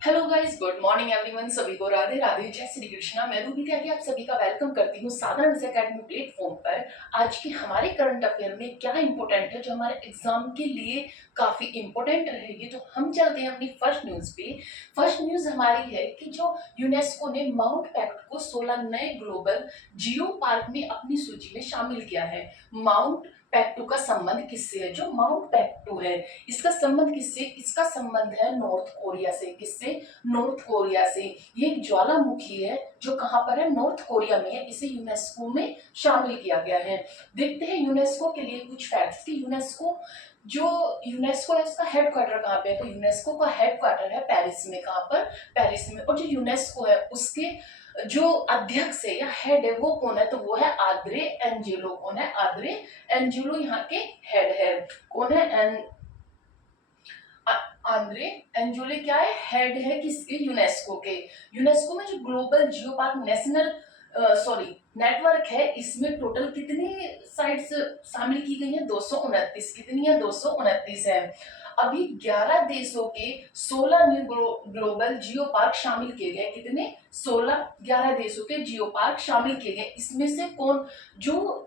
Hello guys, good morning everyone. सभी को राधे राधे, जय श्री कृष्णा। मैं रूबी त्यागी आप सभी का वेलकम करती हूँ साधना विजय अकेडमी प्लेटफॉर्म पर। आज की हमारे करंट अफेयर में क्या इंपॉर्टेंट है जो हमारे एग्जाम के लिए काफी इंपॉर्टेंट रहेगी, तो हम चलते हैं अपनी फर्स्ट न्यूज पे। फर्स्ट न्यूज हमारी है कि जो यूनेस्को ने माउंट पैक्ट को 16 नए ग्लोबल जियो पार्क में अपनी सूची में शामिल किया है। माउंट पैक्टू का संबंध किससे है? जो माउंट पैक्टू है इसका संबंध किससे? इसका संबंध है नॉर्थ कोरिया से। किससे? नॉर्थ कोरिया से। ये एक ज्वालामुखी है जो कहां पर है? नॉर्थ कोरिया में है। इसे यूनेस्को में शामिल किया गया है। देखते हैं यूनेस्को के लिए कुछ फैक्ट्स कि यूनेस्को है उसका हेडक्वार्टर कहाँ पे है? तो यूनेस्को का हेडक्वार्टर है पेरिस में। कहां पर? पेरिस में। और जो यूनेस्को है उसके जो अध्यक्ष है या हेड है वो कौन है? तो वो है आद्रे एंजेलो। कौन है? आद्रे एंजेलो यहाँ के हेड है। कौन है? आंद्रे एंजोले क्या है? हेड है किसके? यूनेस्को के। यूनेस्को में जो global geo park national network है, इसमें टोटल कितनी साइट्स शामिल की गई है? 229। कितनी है? 229 है। अभी 11 देशों के 16 न्यू ग्लोबल जियो पार्क शामिल किए गए। कितने? 16। 11 देशों के जियो पार्क शामिल किए गए। इसमें से कौन जो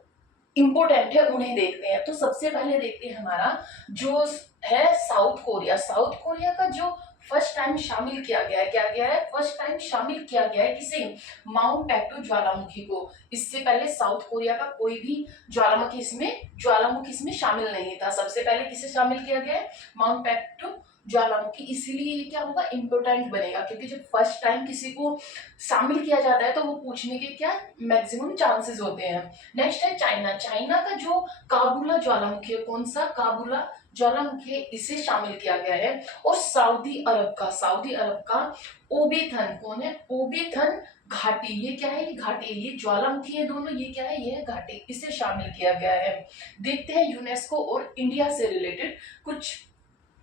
इंपोर्टेंट है उन्हें देखते हैं। तो सबसे पहले देखते हैं हमारा जो है साउथ कोरिया। साउथ कोरिया का जो फर्स्ट टाइम शामिल किया गया है, क्या गया है? फर्स्ट टाइम शामिल किया गया है किसे? माउंट पैक्टू ज्वालामुखी को। इससे पहले साउथ कोरिया का कोई भी ज्वालामुखी इसमें शामिल नहीं था। सबसे पहले किसे शामिल किया गया है? माउंट पैक्टू ज्वालामुखी। इसीलिए ये क्या होगा? इम्पोर्टेंट बनेगा, क्योंकि जब फर्स्ट टाइम किसी को शामिल किया जाता है तो वो पूछने के क्या मैक्सिमम चांसेस होते हैं। नेक्स्ट है चाइना। चाइना का जो काबुला ज्वालामुखी है, कौन सा? काबुला ज्वालामुखी है, इसे शामिल किया गया है। और सऊदी अरब का ओबेथन। कौन है? ओबेथन घाटी। ये क्या है? ये घाटी है। ये ज्वालामुखी है दोनों। ये क्या है? ये है घाटी। इसे शामिल किया गया है। देखते हैं यूनेस्को और इंडिया से रिलेटेड कुछ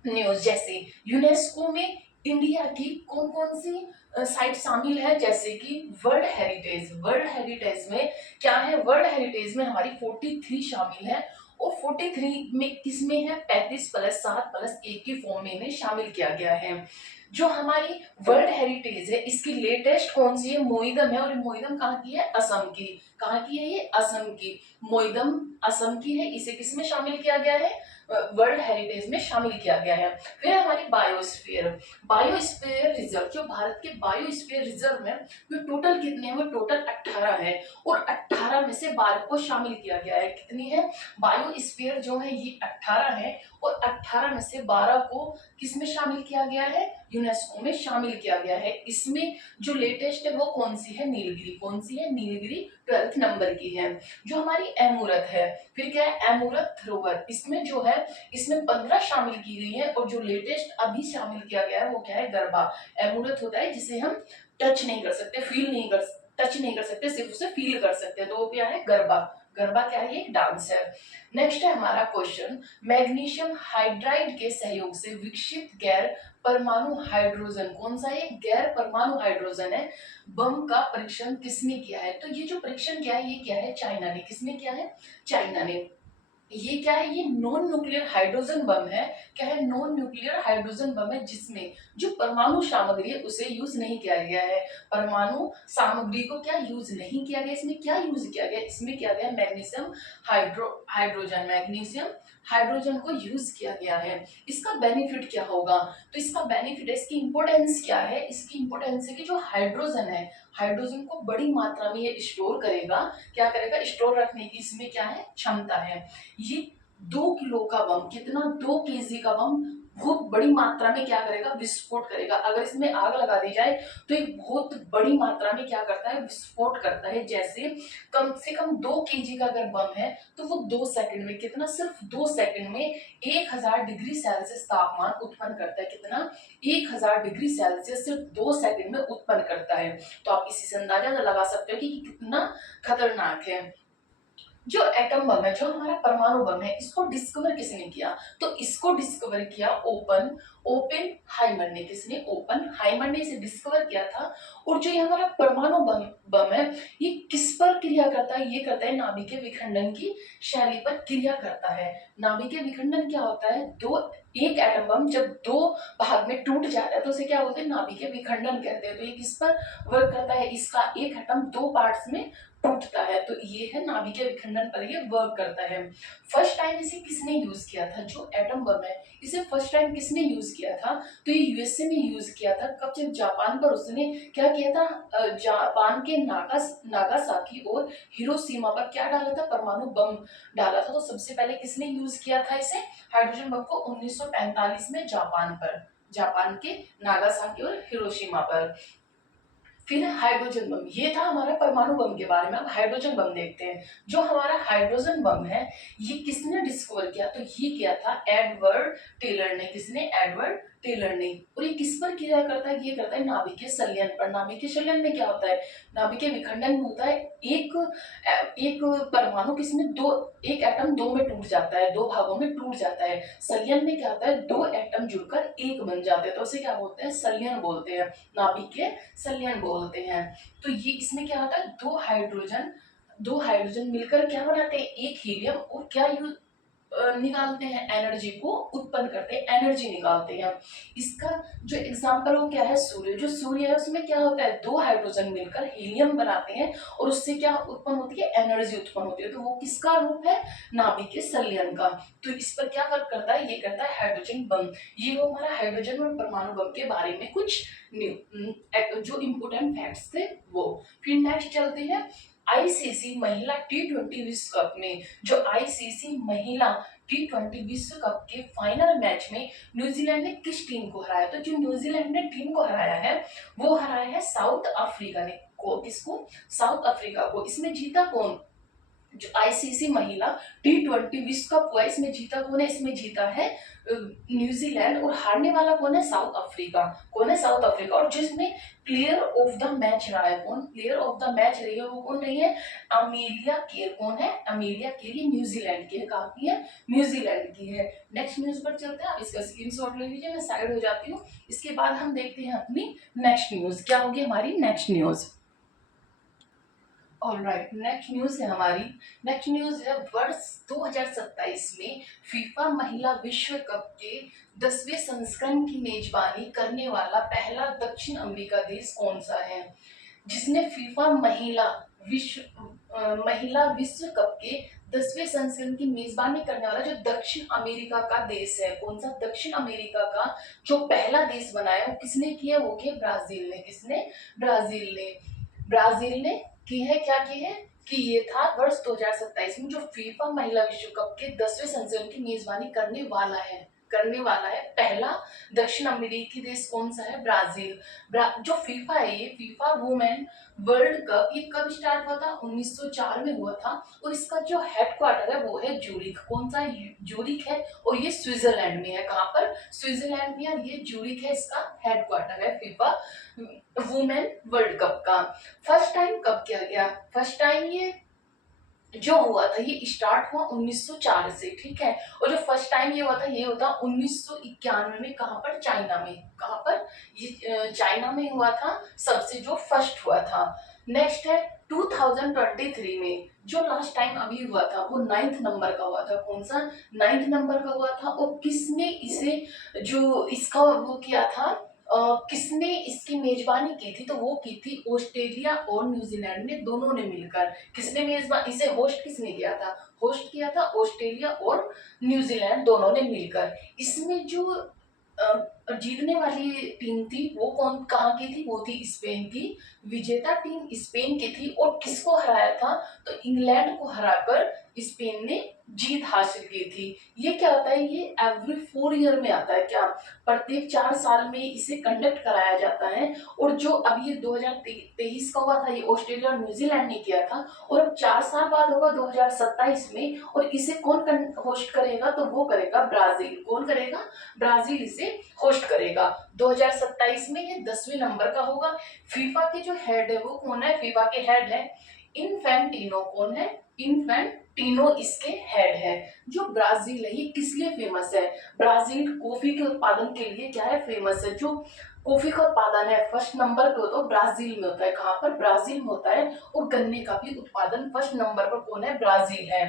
न्यूज। जैसे यूनेस्को में इंडिया की कौन कौन सी साइट शामिल है? जैसे कि वर्ल्ड हेरिटेज। वर्ल्ड हेरिटेज में क्या है? वर्ल्ड हेरिटेज में हमारी 43 शामिल है। और 43 में किसमें है? 35+7+1 की फॉर्म में इन्हें शामिल किया गया है। जो हमारी वर्ल्ड हेरिटेज है इसकी लेटेस्ट कौन सी है? मोइदम है। और मोइदम कहाँ की है? असम की। कहाँ की है ये? असम की। मोइदम असम की है। इसे किसमें शामिल किया गया है? वर्ल्ड हेरिटेज में शामिल किया गया है। फिर हमारी बायोस्फीयर। बायोस्फीयर रिजर्व, जो भारत के बायोस्फीयर रिजर्व में वो टोटल कितने हैं? वो टोटल 18 है। और 18 में से 12 को शामिल किया गया है। कितनी है? बायोस्फीयर जो है ये 18 है। और 18 में से 12 को किसमें शामिल किया गया है? यूनेस्को में शामिल किया गया है। इसमें जो लेटेस्ट है वो कौन सी है? नीलगिरी। कौन सी है? नीलगिरी 12th नंबर की है। जो हमारी एमुरत है, फिर क्या है? एमुरत थ्रोवर। इसमें जो है इसमें 15 शामिल की गई है। और जो लेटेस्ट अभी शामिल किया गया है वो क्या है? गरबा। एमुरत होता है जिसे हम टच नहीं कर सकते, टच नहीं कर सकते, सिर्फ उसे फील कर सकते हैं, तो वो क्या है? गरबा। गरबा क्या है? ये डांस है। नेक्स्ट है हमारा क्वेश्चन, मैग्नीशियम हाइड्राइड के सहयोग से विकसित गैर परमाणु हाइड्रोजन। कौन सा है? गैर परमाणु हाइड्रोजन है। बम का परीक्षण किसने किया है? तो ये जो परीक्षण किया है ये क्या है? चाइना ने। किसने किया है? चाइना ने। ये क्या है? ये नॉन न्यूक्लियर हाइड्रोजन बम है। क्या है? नॉन न्यूक्लियर हाइड्रोजन बम है जिसमें जो परमाणु सामग्री है उसे यूज नहीं किया गया है। परमाणु सामग्री को क्या यूज नहीं किया गया? इसमें क्या यूज किया गया? इसमें किया गया मैग्नीशियम हाइड्रोजन। मैग्नीशियम हाइड्रोजन को यूज किया गया है। इसका बेनिफिट क्या होगा? तो इसका बेनिफिट है, इसकी इंपोर्टेंस क्या है? इसकी इंपोर्टेंस है कि जो हाइड्रोजन है, हाइड्रोजन को बड़ी मात्रा में ये स्टोर करेगा। क्या करेगा? स्टोर रखने की इसमें क्या है? क्षमता है। ये 2 किलो का बम, कितना? 2 केजी का बम बहुत बड़ी मात्रा में क्या करेगा? विस्फोट करेगा। अगर इसमें आग लगा दी जाए तो एक बहुत बड़ी मात्रा में क्या करता है? विस्फोट करता है। जैसे कम से कम 2 केजी का अगर बम है तो वो 2 सेकंड में, कितना? सिर्फ 2 सेकंड में 1000 डिग्री सेल्सियस तापमान उत्पन्न करता है। कितना? 1000 डिग्री सेल्सियस सिर्फ 2 सेकंड में उत्पन्न करता है। तो आप इसी से अंदाजा लगा सकते हो कि कितना खतरनाक है। जो एटम बम है, जो हमारा परमाणु बम है, इसको डिस्कवर किसने किया? तो इसको डिस्कवर किया ओपन हाइमर ने। किसने? ओपन हाइमर ने इसे डिस्कवर किया था। और जो ये हमारा परमाणु बम है ये किस पर क्रिया करता है? ये करता है नाभिकीय विखंडन की शैली पर क्रिया करता है। नाभिकीय विखंडन क्या होता है? दो एक एटम बम जब दो भाग में टूट जाता है तो उसे क्या बोलते हैं, नाभिकीय विखंडन कहते हैं। तो ये किस पर वर्क करता है, इसका एक एटम दो पार्ट्स में टूटता है, तो ये है नाभिकीय विखंडन पर ये वर्क करता है। फर्स्ट टाइम इसे किसने यूज किया था, जो एटम बम है इसे फर्स्ट टाइम किसने यूज किया था, तो ये यूएसए में यूज किया था। कब, जब जापान पर उसने क्या किया था, जापान के नागासाकी और हिरोशिमा पर क्या डाला था, परमाणु बम डाला था। तो सबसे पहले किसने यूज किया था इसे, हाइड्रोजन बम को 1945 में जापान पर, जापान के नागासाकी और हिरोशिमा पर। फिर हाइड्रोजन बम, ये था हमारा परमाणु बम के बारे में। अब हाइड्रोजन बम देखते हैं। जो हमारा हाइड्रोजन बम है ये किसने डिस्कवर किया, तो ये किया था एडवर्ड टेलर ने। किसने, एडवर्ड टेलर ने। और ये किस पर क्रिया करता है, ये करता है नाभिकीय संलयन पर। नाभिकीय संलयन में क्या होता है, नाभिकीय विखंडन में होता है एक एक परमाणु किसमें दो, एक एटम दो में टूट जाता है, दो भागों में टूट जाता है। संलयन में क्या होता है, दो एटम जुड़कर एक बन जाते हैं, तो उसे क्या बोलते हैं, संलयन बोलते हैं, नाभिकीय संलयन बोलते हैं। तो ये इसमें क्या होता है, दो हाइड्रोजन मिलकर क्या बनाते हैं, एक हीलियम, और क्या यूज निकालते हैं, एनर्जी को उत्पन्न करते हैं, एनर्जी निकालते हैं। इसका जो एग्जांपल हो क्या है, सूर्य। जो सूर्य है उसमें क्या होता है, दो हाइड्रोजन मिलकर हीलियम बनाते हैं और उससे क्या उत्पन्न होती है, एनर्जी उत्पन्न होती है। तो वो किसका रूप है, नाभिकीय संलयन का। तो इस पर क्या वर्क करता है, ये करता है हाइड्रोजन बम। ये वो हमारा हाइड्रोजन और परमाणु बम के बारे में कुछ जो इम्पोर्टेंट फैक्ट्स थे वो। फिर नेक्स्ट चलते हैं आईसीसी महिला T20 विश्व कप में। जो आईसीसी महिला T20 विश्व कप के फाइनल मैच में न्यूजीलैंड ने किस टीम को हराया, तो जो न्यूजीलैंड ने टीम को हराया है वो हराया है साउथ अफ्रीका ने। किसको, साउथ अफ्रीका को। इसमें जीता कौन, जो आईसीसी महिला T20 विश्व कप हुआ इसमें जीता कौन है, इसमें जीता है न्यूजीलैंड, और हारने वाला कौन है, साउथ अफ्रीका। कौन है, साउथ अफ्रीका। और जिसने प्लेयर ऑफ द मैच रहा है, कौन प्लेयर ऑफ द मैच रही है, वो कौन रही है, अमेलिया केर। कौन है, अमेलिया केर। ये न्यूजीलैंड की है, कहाँ की है, न्यूजीलैंड की है। नेक्स्ट न्यूज पर चलते हैं, आप इसका स्क्रीनशॉट ले लीजिए, मैं साइड हो जाती हूँ। इसके बाद हम देखते हैं अपनी नेक्स्ट न्यूज, क्या होगी हमारी next news. Alright, next news है हमारी। नेक्स्ट न्यूज है, वर्ष 2027 में फीफा महिला विश्व कप के 10वें संस्करण की मेजबानी करने वाला पहला दक्षिण अमेरिका देश कौन सा है, जिसने फीफा महिला विश्व कप के 10वें संस्करण की मेजबानी करने वाला जो दक्षिण अमेरिका का देश है, कौन सा, दक्षिण अमेरिका का जो पहला देश बना है वो किसने किया, वो किया ब्राजील ने। किसने, ब्राजील ने की है, क्या की है कि ये था वर्ष 2027 में जो फीफा महिला विश्व कप के 10वें संस्करण की मेजबानी करने वाला है पहला दक्षिण अमेरिकी देश कौन सा है, ब्राजील। जो फीफा है, ये फीफा वुमेन वर्ल्ड कप, ये कब स्टार्ट हुआ था, 1904 में हुआ था। और इसका जो हेडक्वार्टर है वो है जूरिक। कौन सा, जूरिक है, और ये स्विट्जरलैंड में है। कहाँ पर, स्विट्जरलैंड में, और ये जूरिक है, इसका हेडक्वार्टर है फीफा वुमेन वर्ल्ड कप का। फर्स्ट टाइम कब किया गया, फर्स्ट टाइम ये जो हुआ था ये स्टार्ट हुआ 1904 से, ठीक है। और जो फर्स्ट टाइम ये हुआ था ये होता 1991 में, कहाँ पर, चाइना में। कहाँ पर, ये चाइना में हुआ था, सबसे जो फर्स्ट हुआ था। नेक्स्ट है 2023 में जो लास्ट टाइम अभी हुआ था वो 9th नंबर का हुआ था। कौन सा, 9th नंबर का हुआ था। और किसने इसे, जो इसका वो किया था, किसने इसकी मेजबानी की थी, तो वो की थी ऑस्ट्रेलिया और न्यूजीलैंड ने, दोनों ने मिलकर। किसने मेजबान, इसे होस्ट किसने किया था, होस्ट किया था ऑस्ट्रेलिया और न्यूजीलैंड दोनों ने मिलकर। इसमें जो जीतने वाली टीम थी वो कौन, कहाँ की थी, वो थी स्पेन की। विजेता टीम स्पेन की थी। और किसको हराया था, तो इंग्लैंड को हराकर स्पेन ने जीत हासिल की थी। ये क्या होता है, ये एवरी 4 ईयर में आता है, क्या, प्रत्येक 4 साल में इसे कंडक्ट कराया जाता है। और जो अब ये 2023 का हुआ था ये ऑस्ट्रेलिया और न्यूजीलैंड ने किया था। और अब 4 साल बाद होगा 2027 में। और इसे कौन होस्ट करेगा, तो वो करेगा ब्राजील। कौन करेगा, ब्राजील इसे होस्ट करेगा। 2027 में ये 10वें नंबर का होगा। फीफा के जो हेड है वो कौन है, फीफा के हेड है इन्फेंटिनो। कौन है, इन्फेंटिनो इसके हेड है। जो ब्राजील है ये किस लिए फेमस है, ब्राजील कॉफी के उत्पादन के लिए क्या है, फेमस है। जो कॉफी का उत्पादन है फर्स्ट नंबर पे होता है ब्राजील में होता है। कहाँ पर, ब्राजील में होता है। और गन्ने का भी उत्पादन फर्स्ट नंबर पर कौन है, ब्राजील है।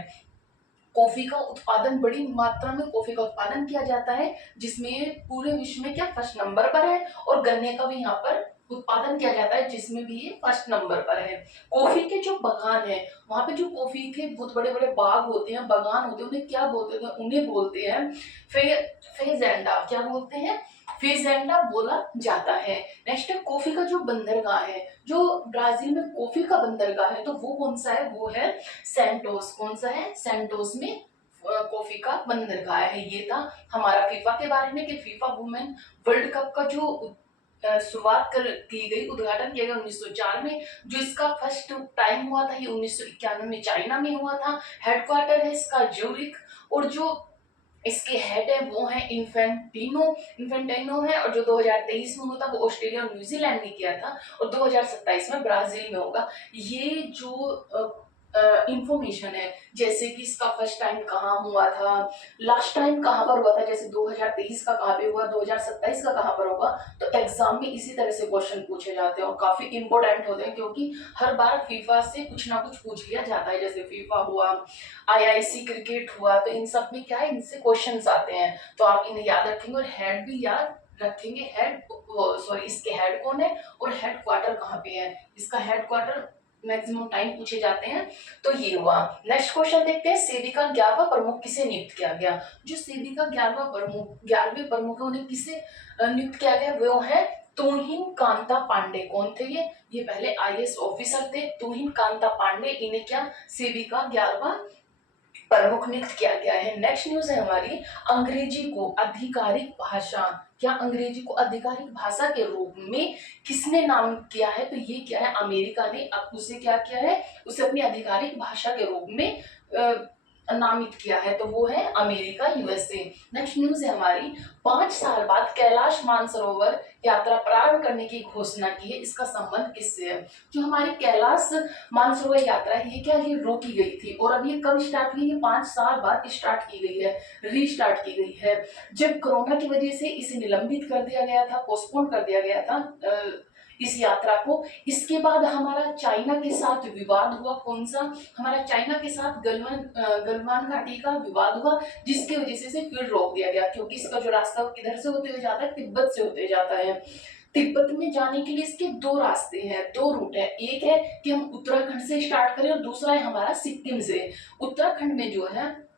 कॉफी का उत्पादन, बड़ी मात्रा में कॉफी का उत्पादन किया जाता है, जिसमें पूरे विश्व में क्या फर्स्ट नंबर पर है। और गन्ने का भी यहाँ पर उत्पादन किया जाता है, जिसमें भी ये फर्स्ट नंबर पर है। कॉफी के जो बागान है, वहां पे जो कॉफी के बहुत बड़े बड़े बाग होते हैं, बागान होते हैं, उन्हें क्या बोलते हैं? उन्हें बोलते हैं फेजेंडा। क्या बोलते हैं? फेजेंडा बोला जाता है। नेक्स्ट है कॉफी का जो बंदरगाह है, जो ब्राजील में कॉफी का बंदरगाह है, तो वो कौन सा है? वो है सेंटोस। कौन सा है? सेंटोस में कॉफी का बंदरगाह है। ये था हमारा फीफा के बारे में कि फीफा वुमेन वर्ल्ड कप का जो शुरुआत की गई, उद्घाटन किया गया 1904 में। जो इसका फर्स्ट टाइम हुआ था ये 1991 में चाइना में हुआ था। हेडक्वार्टर है इसका ज्यूरिख, और जो इसके हेड है वो है इन्फेंटिनो है। और जो 2023 में हुआ था वो ऑस्ट्रेलिया और न्यूजीलैंड ने किया था, और 2027 में ब्राजील में होगा। ये जो इंफॉर्मेशन है, जैसे कि इसका फर्स्ट टाइम कहाँ हुआ था, लास्ट टाइम कहाँ पर हुआ था, जैसे 2023 का कहाँ पे हुआ, 2027 का कहाँ पर होगा, तो एग्जाम में इसी तरह से क्वेश्चन पूछे जाते हैं और काफी इंपॉर्टेंट होते हैं, क्योंकि हर बार फीफा से कुछ ना कुछ पूछ लिया जाता है। जैसे फीफा हुआ, आईआईसी क्रिकेट हुआ, तो इन सब में क्या है, इनसे क्वेश्चंस आते हैं, तो आप इन्हें याद रखेंगे और हेड भी याद रखेंगे। इसके हेड कौन है और हेड क्वार्टर कहाँ पे है, इसका हेड क्वार्टर मैक्सिमम टाइम पूछे जाते हैं। तो ये हुआ। नेक्स्ट क्वेश्चन देखते हैं, सेबी का 11वां प्रमुख किसे नियुक्त किया गया? जो सेबी का 11वें प्रमुख है, उन्हें किसे नियुक्त किया गया? वो है तुहिन कांता पांडे। कौन थे ये पहले आईएएस ऑफिसर थे, तुहिन कांता पांडे। इन्हें क्या सेबी का 11वां प्रमुख नियुक्त किया गया है। नेक्स्ट न्यूज है हमारी, अंग्रेजी को आधिकारिक भाषा, क्या अंग्रेजी को आधिकारिक भाषा के रूप में किसने नाम किया है? तो ये क्या है, अमेरिका ने अब उसे क्या किया है, उसे अपनी आधिकारिक भाषा के रूप में नामित किया है, तो वो है अमेरिका, यूएसए। नेक्स्ट न्यूज है हमारी, 5 साल बाद कैलाश मानसरोवर यात्रा प्रारंभ करने की घोषणा की है, इसका संबंध किससे है? जो हमारी कैलाश मानसरोवर यात्रा है, ये क्या, ये रोकी गई थी, और अब ये कब स्टार्ट हुई है? 5 साल बाद स्टार्ट की गई है, रीस्टार्ट की गई है। जब कोरोना की वजह से इसे निलंबित कर दिया गया था, पोस्टपोन कर दिया गया था इस यात्रा को। इसके बाद हमारा चाइना के साथ विवाद हुआ। कौन सा? हमारा चाइना के साथ गलवान घाटी का विवाद हुआ, जिसकी वजह से इसे फिर रोक दिया गया, क्योंकि इसका जो रास्ता किधर से होते हुए जाता है, तिब्बत से होते जाता है। तिब्बत में जाने के लिए इसके 2 रास्ते हैं, 2 रूट है। एक है कि हम उत्तराखंड से स्टार्ट करें, और दूसरा है हमारा सिक्किम से। उत्तराखंड में जो है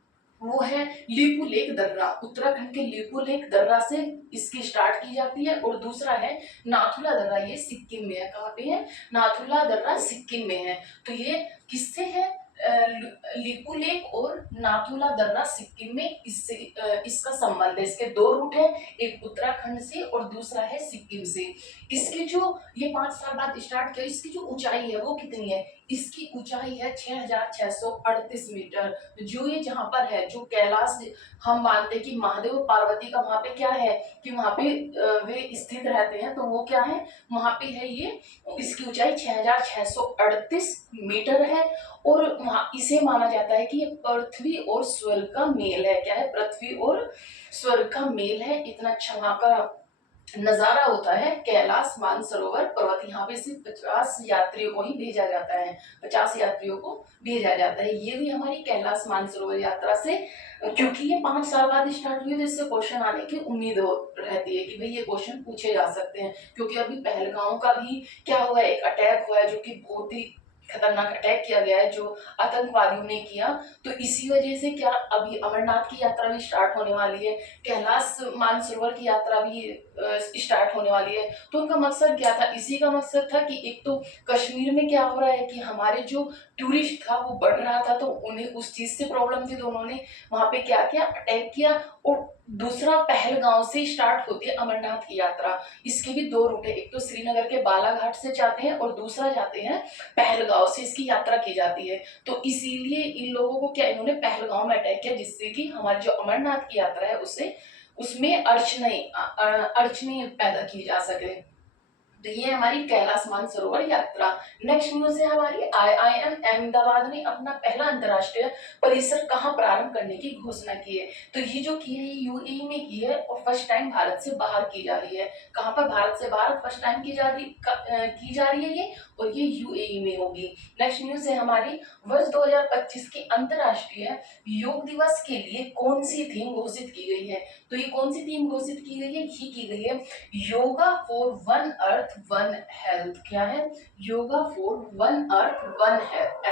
वो है लिपू लेक दर्रा, उत्तराखंड के लिपू लेक दर्रा से इसकी स्टार्ट की जाती है, और दूसरा है नाथुला दर्रा, ये सिक्किम में है। कहाँ पे है? नाथुला दर्रा सिक्किम में है। तो ये किससे है? लिपू लेक और नाथुला दर्रा सिक्किम में, इससे इसका संबंध है। इसके 2 रूट है, एक उत्तराखंड से और दूसरा है सिक्किम से। इसके जो ये 5 साल बाद स्टार्ट किया, इसकी जो ऊंचाई है वो कितनी है? इसकी ऊंचाई है 6638 मीटर। जो ये जहां पर है, जो कैलाश हम मानते हैं कि महादेव और पार्वती का वहां पे क्या है कि वहां पे वे स्थित रहते हैं, तो वो क्या है, वहां पे है ये। इसकी ऊंचाई 6638 मीटर है, और वहां इसे माना जाता है कि ये पृथ्वी और स्वर्ग का मेल है। क्या है? पृथ्वी और स्वर्ग का मेल है। इतना अच्छा वहां का नजारा होता है। कैलाश मानसरोवर पर्वत, यहाँ पे सिर्फ 50 यात्रियों को ही भेजा जाता है, 50 यात्रियों को भेजा जाता है। ये भी हमारी कैलाश मानसरोवर यात्रा से, क्योंकि ये 5 साल बाद स्टार्ट हुई, तो इससे क्वेश्चन आने की उम्मीद रहती है कि भाई ये क्वेश्चन पूछे जा सकते हैं। क्योंकि अभी पहलगांव का भी क्या हुआ है, एक अटैक हुआ है, जो कि बहुत ही खतरनाक अटैक किया गया है, जो आतंकवादियों ने किया। तो इसी वजह से क्या अभी अमरनाथ की यात्रा भी स्टार्ट होने वाली है, कैलाश मानसरोवर की यात्रा भी स्टार्ट होने वाली है। तो उनका मकसद क्या था? इसी का मकसद था कि एक तो कश्मीर में क्या हो रहा है कि हमारे जो टूरिस्ट था वो बढ़ रहा था, तो उन्हें उस चीज से प्रॉब्लम थी, तो उन्होंने वहां पे क्या किया, अटैक किया। और दूसरा, पहलगांव से स्टार्ट होती है अमरनाथ की यात्रा। इसके भी 2 रूट है, एक तो श्रीनगर के बालाघाट से जाते हैं, और दूसरा जाते हैं पहलगांव से, इसकी यात्रा की जाती है। तो इसीलिए इन लोगों को क्या, इन्होंने पहलगांव में अटैक किया, जिससे कि हमारी जो अमरनाथ की यात्रा है उसे उसमें अड़चने पैदा की जा सके। तो ये हमारी कैलाश मानसरोवर यात्रा। नेक्स्ट न्यूज है हमारी, आईआईएम अहमदाबाद ने अपना पहला अंतरराष्ट्रीय परिसर कहाँ प्रारंभ करने की घोषणा की है। तो ये जो की है यूएई में की है और फर्स्ट टाइम भारत से बाहर की जा रही है। कहाँ पर? भारत से बाहर फर्स्ट टाइम की जा रही है ये, और ये यूएई में होगी। नेक्स्ट न्यूज है हमारी, वर्ष 2025 के अंतरराष्ट्रीय योग दिवस के लिए कौन सी थीम घोषित की गई है। तो ये कौन सी थीम घोषित की गई है? ये की गई है yoga for one earth one health. क्या है? Yoga for one earth one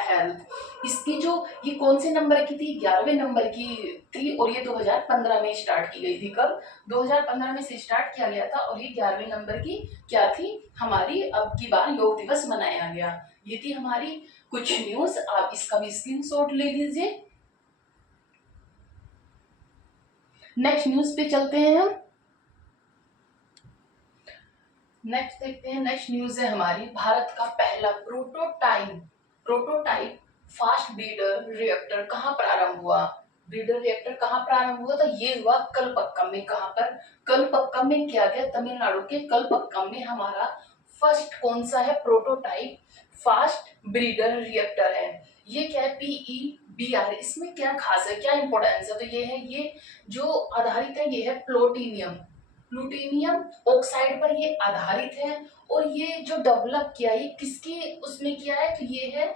health. इसकी जो ये कौन से नंबर की थी? 11वें नंबर की थी, और ये 2015 में स्टार्ट की गई थी। कब? 2015 में से स्टार्ट किया गया था, और ये 11वें नंबर की क्या थी हमारी, अब की बार योग दिवस मनाया गया। ये थी हमारी कुछ न्यूज, आप इसका भी स्क्रीनशॉट ले लीजिए। नेक्स्ट न्यूज पे चलते हैं हम। नेक्स्ट देखते हैं, नेक्स्ट न्यूज है हमारी, भारत का पहला प्रोटोटाइप फास्ट ब्रीडर रिएक्टर कहाँ प्रारंभ हुआ। ब्रीडर रिएक्टर कहाँ प्रारंभ हुआ? तो ये हुआ कलपक्कम में। कहाँ पर? कलपक्कम में किया गया, तमिलनाडु के कलपक्कम में हमारा फर्स्ट कौन सा है? प्रोटोटाइप फास्ट ब्रीडर रिएक्टर है। ये क्या है? PEBR। इसमें क्या खास है, क्या इंपॉर्टेंस है? तो ये है, ये जो आधारित है ये है प्लूटोनियम ऑक्साइड पर ये आधारित है। और ये जो डेवलप किया, ये किसकी उसमें किया है? तो ये है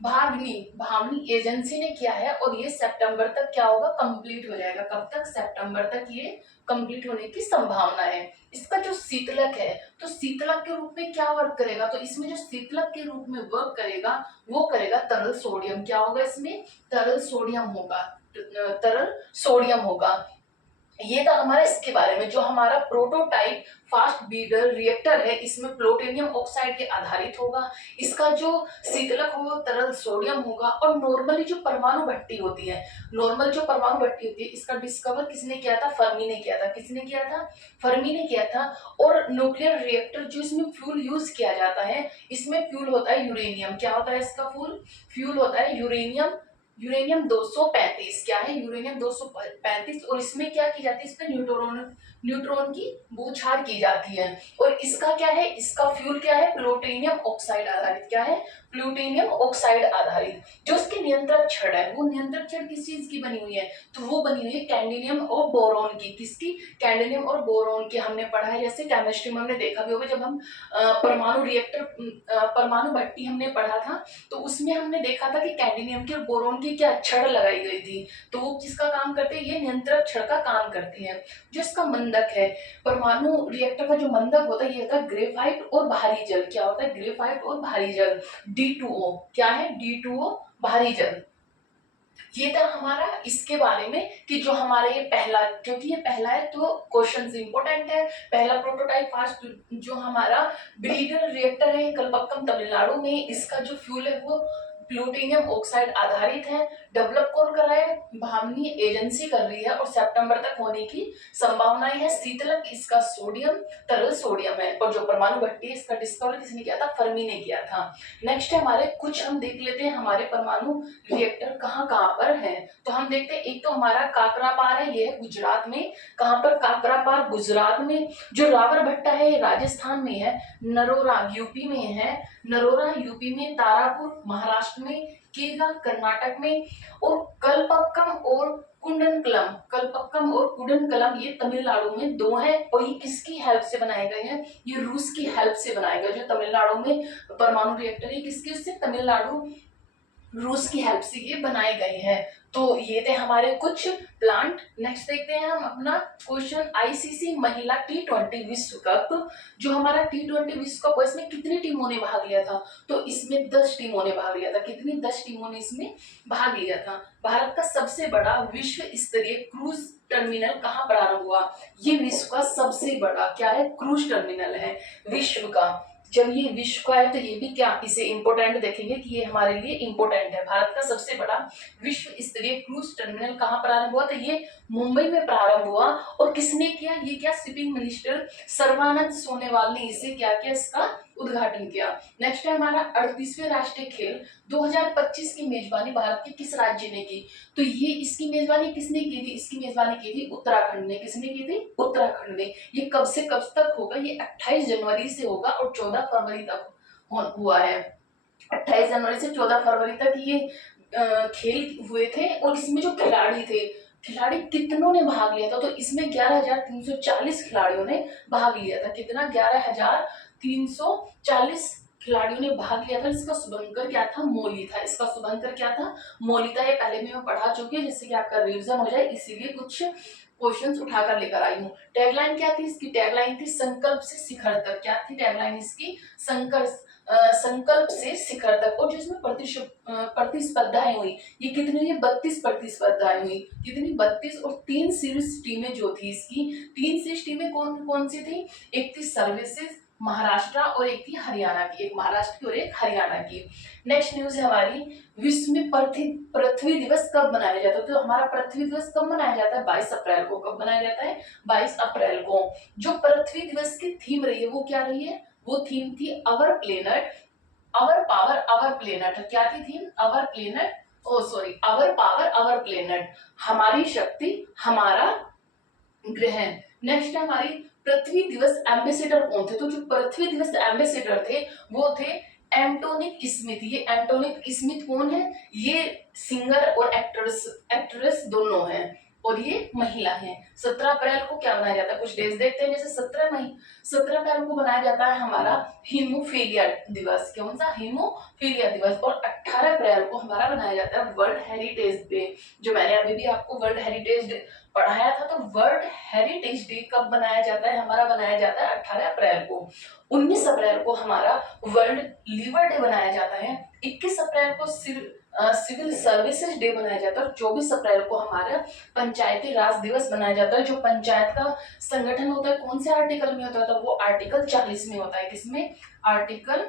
भावनी एजेंसी ने किया है, और ये सितंबर तक क्या होगा? कंप्लीट हो जाएगा। कब तक? सितंबर तक ये कंप्लीट होने की संभावना है। इसका जो शीतलक है, तो शीतलक के रूप में क्या वर्क करेगा? तो इसमें जो शीतलक के रूप में वर्क करेगा वो करेगा तरल सोडियम। क्या होगा इसमें? तरल सोडियम होगा। ये था हमारा इसके बारे में। जो हमारा प्रोटोटाइप फास्ट ब्रीडर रिएक्टर है, इसमें प्लूटोनियम ऑक्साइड के आधारित होगा। इसका जो शीतलक होगा तरल सोडियम होगा। और नॉर्मली जो परमाणु भट्टी होती है, इसका डिस्कवर किसने किया था? फर्मी ने किया था। किसने किया था? फर्मी ने किया था। और न्यूक्लियर रिएक्टर जो इसमें फ्यूल यूज किया जाता है, इसमें फ्यूल होता है यूरेनियम। क्या होता है इसका फ्यूल होता है यूरेनियम 235। क्या है? यूरेनियम 235। और इसमें क्या की जाती है? इसमें न्यूट्रॉन की बूछार की जाती है। और इसका क्या है? इसका फ्यूल क्या है? प्लूटोनियम ऑक्साइड आधारित। क्या है? प्लूटोनियम ऑक्साइड आधारित। जो उसकी नियंत्रक छड़ है, वो नियंत्रक छड़ किस चीज की बनी हुई है? तो वो बनी हुई है कैडमियम और बोरॉन की। किसकी? कैडमियम और बोरॉन की। हमने पढ़ा है, जैसे केमिस्ट्री में हमने देखा भी होगा, जब हम परमाणु भट्टी हमने पढ़ा था, तो उसमें हमने देखा था कि कैडमियम की और बोरॉन की क्या छड़ लगाई गई थी। तो वो किसका काम करते हैं? ये नियंत्रक छड़ का काम करती है। जो इसका मंदक है, परमाणु रिएक्टर का जो मंदक होता है, ये होता है ग्रेफाइट और भारी जल। क्या होता है? ग्रेफाइट और भारी जल, D2O। क्या है? D2O भारी जल। ये था हमारा इसके बारे में कि जो हमारा ये पहला, क्योंकि ये पहला है तो क्वेश्चन इंपोर्टेंट है। पहला प्रोटोटाइप फास्ट जो हमारा ब्रीडर रिएक्टर है कलपक्कम तमिलनाडु में, इसका जो फ्यूल है वो प्लूटोनियम ऑक्साइड आधारित है। डेवलप कौन कर रहा है? भावनी एजेंसी कर रही है, और सितंबर तक होने की संभावनाएं है। शीतलक इसका तरल सोडियम है। और जो परमाणु भट्टी है, इसका डिस्कवर किसने किया था? फर्मी ने किया था। नेक्स्ट है हमारे कुछ, हम देख लेते हैं हमारे परमाणु रिएक्टर कहाँ कहाँ पर है। तो हम देखते हैं, एक तो हमारा काकरापार है, ये है गुजरात में। कहाँ पर? काकरापार गुजरात में। जो रावण भट्टा है, ये राजस्थान में है। नरोरा यूपी में है। नरोरा यूपी में, तारापुर महाराष्ट्र में, केगा कर्नाटक में, और कलपक्कम और कुडनकलम ये तमिलनाडु में दो हैं। और ये किसकी हेल्प से बनाए गए हैं? ये रूस की हेल्प से बनाए गए। जो तमिलनाडु में परमाणु रिएक्टर है, किसके उससे? तमिलनाडु रूस की हेल्प से ये बनाए गए हैं। तो ये थे हमारे कुछ प्लांट। नेक्स्ट देखते हैं हम अपना क्वेश्चन, आईसीसी महिला T20 विश्व कप। जो हमारा T20 विश्व कप, इसमें कितनी टीमों ने भाग लिया था? तो इसमें 10 टीमों ने भाग लिया था। कितनी? 10 टीमों ने इसमें भाग लिया था। भारत का सबसे बड़ा विश्व स्तरीय क्रूज टर्मिनल कहाँ प्रारंभ हुआ? ये विश्व का सबसे बड़ा क्या है? क्रूज टर्मिनल है विश्व का। जब ये विश्व का है तो ये भी क्या, इसे इंपोर्टेंट देखेंगे कि ये हमारे लिए इंपोर्टेंट है। भारत का सबसे बड़ा विश्व स्तरीय क्रूज टर्मिनल कहाँ प्रारंभ हुआ? तो ये मुंबई में प्रारंभ हुआ। और किसने किया? ये क्या, शिपिंग मिनिस्टर सर्बानंद सोनोवाल ने इसे क्या किया, इसका उद्घाटन किया। नेक्स्ट है हमारा 38वें राष्ट्रीय खेल 2025 की मेजबानी भारत के किस राज्य ने की? तो ये इसकी मेजबानी किसने की थी? इसकी मेजबानी की थी उत्तराखंड ने। किसने की थी? उत्तराखंड ने। ये कब से कब तक होगा? ये 28 जनवरी से होगा और 14 फरवरी तक हुआ है। 28 जनवरी से 14 फरवरी तक ये खेल हुए थे। और इसमें जो खिलाड़ी थे, खिलाड़ी कितनों ने भाग लिया था? तो इसमें 11,340 खिलाड़ियों ने भाग लिया था। कितना? 11,340 खिलाड़ियों ने भाग लिया था। इसका शुभंकर क्या था? मौली था। इसका शुभंकर क्या था? मौली था। ये पहले मैं पढ़ा चुकी हूँ, जिससे कि आपका रिवीजन हो जाए, इसीलिए कुछ क्वेश्चंस उठाकर लेकर आई हूँ। टैगलाइन क्या थी इसकी? टैगलाइन थी संकल्प से शिखर तक। क्या थी टैगलाइन इसकी? संकल्प से शिखर तक। और जो इसमें प्रतिस्पर्धाएं हुई, ये कितनी हुई? 32 प्रतिस्पर्धाएं हुई। कितनी? 32। और 3 शीर्ष टीमें जो थी इसकी, 3 शीर्ष टीमें कौन कौन सी थी? एक थी सर्विसेज महाराष्ट्र और एक थी हरियाणा की। एक महाराष्ट्र की और एक हरियाणा की। नेक्स्ट न्यूज है हमारी, विश्व में पृथ्वी दिवस कब मनाया जाता है? तो हमारा पृथ्वी दिवस कब मनाया जाता है? 22 अप्रैल को। कब मनाया जाता है? 22 अप्रैल को। जो पृथ्वी दिवस की थीम रही है वो क्या रही है? वो थीम थी our planet, our power, our planet. क्या थी theme? Our planet, oh sorry, our power, our planet. हमारी शक्ति, हमारा ग्रह। नेक्स्ट है हमारी पृथ्वी दिवस एम्बेसडर कौन थे? तो जो पृथ्वी दिवस एम्बेसडर थे वो थे एंटोनिक स्मिथ। ये एंटोनिक स्मिथ कौन है? ये सिंगर और एक्ट्रेस दोनों हैं और ये महिला है। 17 अप्रैल को क्या बनाया जाता है? कुछ डेज देखते हैं। जैसे 17 अप्रैल को बनाया जाता है हमारा हीमोफीलिया दिवस। कौन सा? हीमोफीलिया दिवस। और 18 अप्रैल को हमारा बनाया जाता है वर्ल्ड हेरिटेज डे। जो मैंने अभी भी आपको वर्ल्ड हेरिटेज डे पढ़ाया था। तो वर्ल्ड हेरिटेज डे कब बनाया जाता है? हमारा बनाया जाता है 18 अप्रैल को। 19 अप्रैल को हमारा वर्ल्ड लीवर डे बनाया जाता है। 21 अप्रैल को सिविल सर्विसेज डे बनाया जाता है। और 24 अप्रैल को हमारा पंचायती राज दिवस बनाया जाता है। जो पंचायत का संगठन होता है कौन से आर्टिकल में होता है? तो वो आर्टिकल 40 में होता है। किसमें? आर्टिकल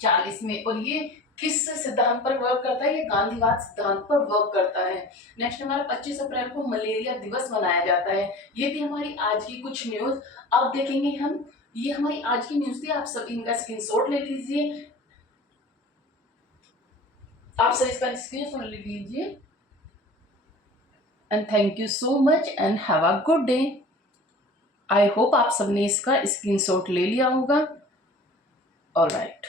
40 में। और ये किस सिद्धांत पर वर्क करता है? ये गांधीवाद सिद्धांत पर वर्क करता है। नेक्स्ट हमारा 25 अप्रैल को मलेरिया दिवस मनाया जाता है। ये थी हमारी आज की कुछ न्यूज। अब देखेंगे हम, ये हमारी आज की न्यूज थी। आप सभी इनका स्क्रीनशॉट ले लीजिए। आप सभी इसका स्क्रीनशॉट ले लीजिए। And thank you so much and have a good day. I hope आप सबने इसका स्क्रीनशॉट ले लिया होगा। ऑलराइट।